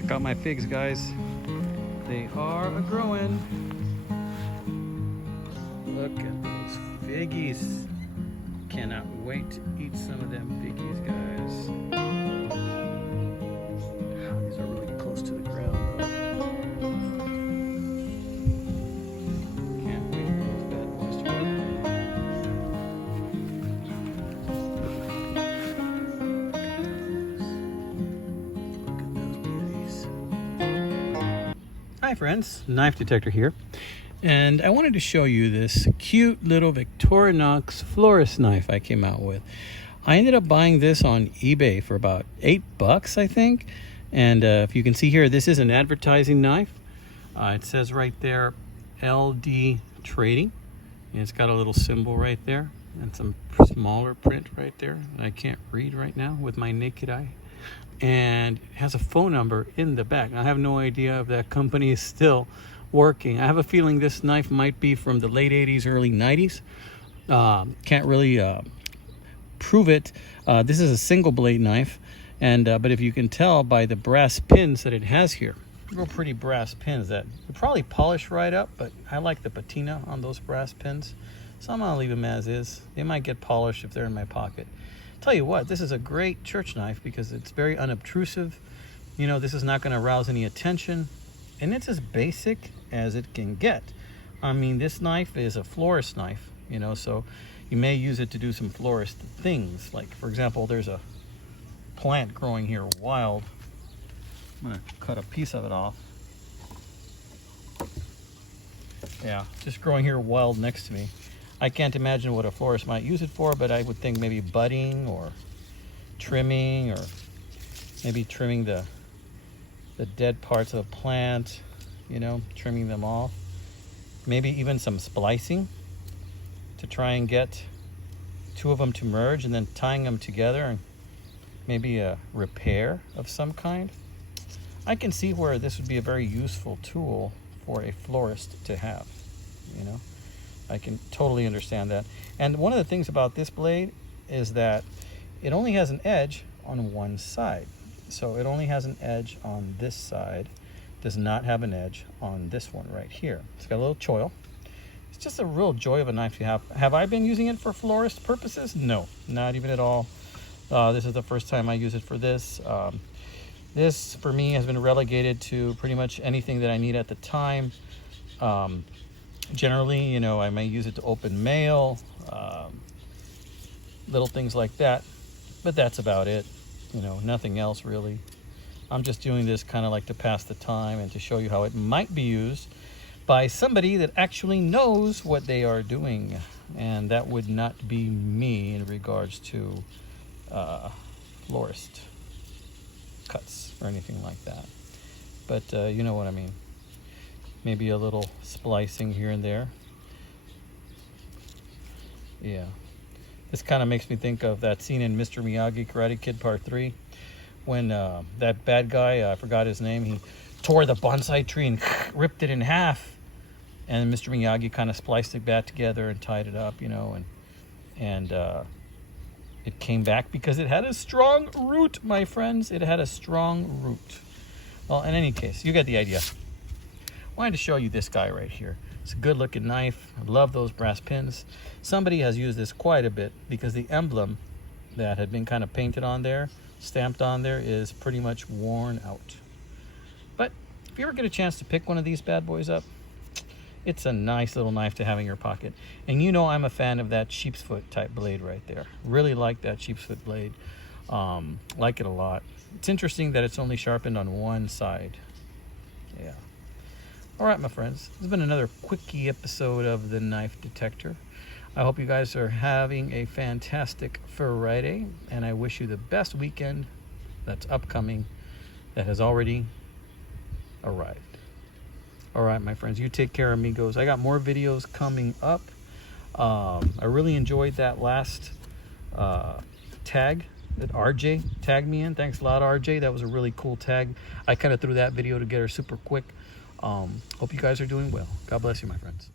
Check out my figs, guys. They are a-growing. Look at those figgies. Cannot wait to eat some of them figgies, guys. These are really close to the ground, though. Can't wait for those bad boys to grow. Look at those beauties. Hi friends, Knife Detector here. And I wanted to show you this cute little Victorinox Florist knife I came out with. I ended up buying this on eBay for about $8, I think. And if you can see here, this is an advertising knife. It says right there, LD Trading. And it's got a little symbol right there and some smaller print right there. I can't read right now with my naked eye. And it has a phone number in the back. I have no idea if that company is still working. I have a feeling this knife might be from the late 80s, early 90s. Can't really prove it. This is a single blade knife, and but if you can tell by the brass pins that it has here, real pretty brass pins that would probably polish right up, but I like the patina on those brass pins, so I'm gonna leave them as is. They might get polished if they're in my pocket. Tell you what, this is a great church knife because it's very unobtrusive. You know, this is not going to arouse any attention, and it's as basic as it can get. I mean, this knife is a florist knife, you know, so you may use it to do some florist things. Like, for example, there's a plant growing here wild. I'm gonna cut a piece of it off. Yeah, just growing here wild next to me. I can't imagine what a florist might use it for, but I would think maybe budding or trimming, or maybe trimming the dead parts of a plant, you know, trimming them off. Maybe even some splicing to try and get two of them to merge, and then tying them together, and maybe a repair of some kind. I can see where this would be a very useful tool for a florist to have, you know. I can totally understand that. And one of the things about this blade is that it only has an edge on one side. So it only has an edge on this side, does not have an edge on this one right here. It's got a little choil. It's just a real joy of a knife to have. Have I been using it for florist purposes? No, not even at all. This is the first time I use it for this. This, for me, has been relegated to pretty much anything that I need at the time. Generally, you know, I may use it to open mail, little things like that, but that's about it. You know, nothing else really. I'm just doing this kind of like to pass the time and to show you how it might be used by somebody that actually knows what they are doing, and that would not be me in regards to florist cuts or anything like that. But you know what I mean. Maybe a little splicing here and there. Yeah. This kind of makes me think of that scene in Mr. Miyagi Karate Kid Part 3 when that bad guy, I forgot his name, he tore the bonsai tree and ripped it in half. And Mr. Miyagi kind of spliced it back together and tied it up, you know, and it came back because it had a strong root, my friends. It had a strong root. Well, in any case, you get the idea. I wanted to show you this guy right here. It's a good looking knife. I love those brass pins. Somebody has used this quite a bit because the emblem that had been kind of painted on there, stamped on there, is pretty much worn out. But if you ever get a chance to pick one of these bad boys up, it's a nice little knife to have in your pocket. And you know I'm a fan of that sheep's foot type blade right there. Really like that sheep's foot blade. Like it a lot. It's interesting that it's only sharpened on one side. Yeah. All right, my friends, this has been another quickie episode of the Knife Detector. I hope you guys are having a fantastic Friday, and I wish you the best weekend that's upcoming, that has already arrived. All right, my friends, you take care, amigos. I got more videos coming up. I really enjoyed that last tag that RJ tagged me in. Thanks a lot, RJ. That was a really cool tag. I kind of threw that video together super quick. Hope you guys are doing well. God bless you, my friends.